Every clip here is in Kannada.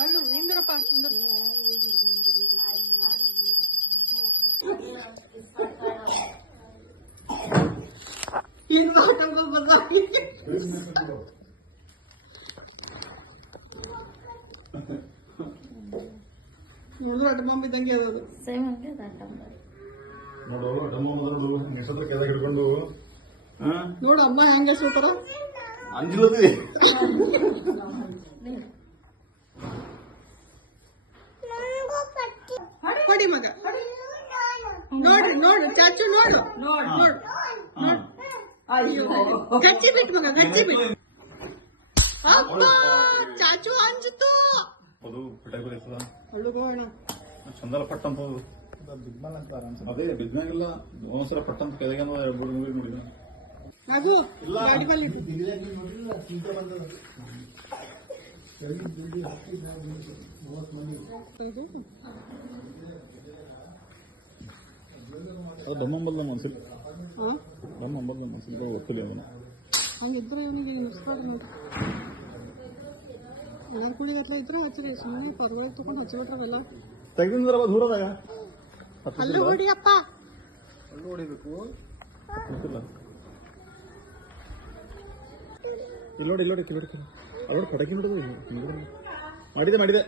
ಅಲ್ಲು ನಿಂದ್ರಪ್ಪ ನಿಂದ್ರ. ಏನು ಮಾತಾಡ್ಕೊಂಡು ಬಂದಾಗಿ ನೋಡು ಅಡ್ಡ ಬಾಂಬ್ ಇದ್ದಂಗೆ ಅದು ಸೇಮ್ ಹಂಗೆ ನೋಡು ನೋಡು ಹೆಸರು ಕೆಳಗೆ ಹಿಡ್ಕೊಂಡು ನೋಡು ಅಮ್ಮ ಹೆಂಗ ಸೂತರ ಅಂಜಿಲದಿ ಹೊಡಿ ಮಗ ನೋಡು ನೋಡು ಚಾಚು ನೋಡು ನೋಡು ನೋಡು ಅಯ್ಯೋ ಗಚ್ಚಿ ಬಿಟ್ಟು ಮಗ ಗಚ್ಚಿ ಬಿಟ್ಟು ಅಪ್ಪ ಚಾಚು ಅಂಜಿತು ಅದು ಪಟಾಕಿ ಬರ್ತದ ಅಳ್ಳುಗೋಣ ಚಂದಲ ಪಟ್ಟ ಅಂತ ಅದೇ ಬಿದ್ದಂಗಿಲ್ಲ ಒಂದ್ಸಲ ಪಟ್ಟ ಅಂತ ಕೆಳಗೆ ನೋಡಿದ ಅದು ಗಾಡಿ ಬಲ್ಲಿ ಅದು ಬಮ್ಮಂಬಲ್ದ ಮನ್ಸಿಲ್ ಬಮ್ಮಂಬಲ್ದ ಮನ್ಸಿಲ್ ಗೊತ್ತಿಲ್ಲ ಅವನು ಹಂಗಿದ್ರೆ ಇವನಿಗೆ ನುಸ್ತಾರ ನೋಡಿ ಎಲ್ಲಾರ ಕುಳಿಗತ್ಲ ಇದ್ರೆ ಹಚ್ಚಿರಿ ಸುಮ್ಮನೆ ಪರ್ವಾಗಿ ತಗೊಂಡು ಹಚ್ಚಿಬಿಟ್ರವೆಲ್ಲ ತೆಗೆದಿಂದ್ರ ದೂರದಾಗ ಅಲ್ಲೂ ಹೊಡಿಯಪ್ಪ ಅಲ್ಲೂ ಹೊಡಿಬೇಕು ಗೊತ್ತಿಲ್ಲ ಇಲ್ಲೋಡಿ ಇಲ್ಲೋಡಿ ತಿಳ್ಕೊ ಅಲ್ಲೋಡಿ ಪಟಾಕಿ ನೋಡಿದ್ರು ಮಾಡಿದೆ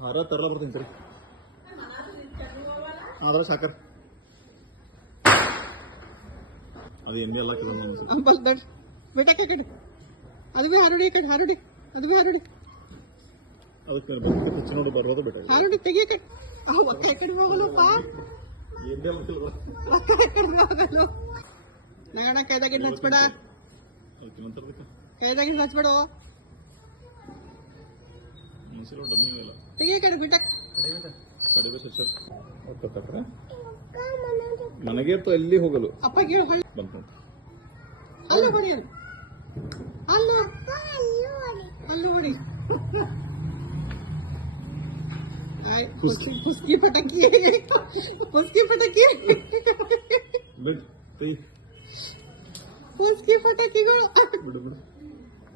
ಹಾರ ತರಲ ಬರ್ತೀನಿ ಸರಿ ಅದ್ರ ಸಾಕರ್ ಅದು ಎಣ್ಣೆ ಎಲ್ಲ ಕೆಲವೊಂದು ಅಂಬಲ್ ದಡ್ ಬಿಟ್ಟಕ್ಕೆ ಕಡೆ ಅದು ಭೀ ಹಾರುಡಿ ಕಡೆ ಹಾರುಡಿ ಅದು ಭೀ ಹಾರುಡಿ ಅದಕ್ಕೆ ಹುಚ್ಚು ನೋಡಿ ಬರೋದು ಬೇಡ ಹಾರುಡಿ ತೆಗಿ ಕಡೆ ಒಕ್ಕ ಕಡೆ ಹೋಗಲ್ಲಪ್ಪ ಎಣ್ಣೆ ಎಲ್ಲ ಕೆಲವು ಒಕ್ಕ ಕಡೆ ಹೋಗಲ್ಲ ನಗಣ ಕೈದಾಗಿಂದ ಹಚ್ಬೇಡ ಅದಕ್ಕೆ ನಂತರದಕ್ಕೆ ಕೈದಾಗಿಂದ ಹಚ್ಬೇಡ ಮನಸ್ಸಿರೋ ಡಮ್ಮಿ ಇಲ್ಲ ತೆಗಿ ಕಡೆ ಬಿಟ್ಟಕ್ಕೆ ಕಡಿಮೆ ಸರ್ ಒತ್ತಕ್ರೆ ಮನೆಗೆ ಎಲ್ಲಿ ಹೋಗಲು ಅಪ್ಪಗೆ ಹೊಳ್ಳಿ ಬಂತು ಅಲ್ಲೂ ಹೊಡಿ ಅಲ್ಲೂ ಅಲ್ಲೂ ಹೊಡಿ ಕುಸ್ಕಿ ಪಟಾಕಿ ಕುಸ್ಕಿ ಪಟಾಕಿ ಬಿಡ್ ಕುಸ್ಕಿ ಪಟಾಕಿಗಳು ಬಿಡು ಬಿಡು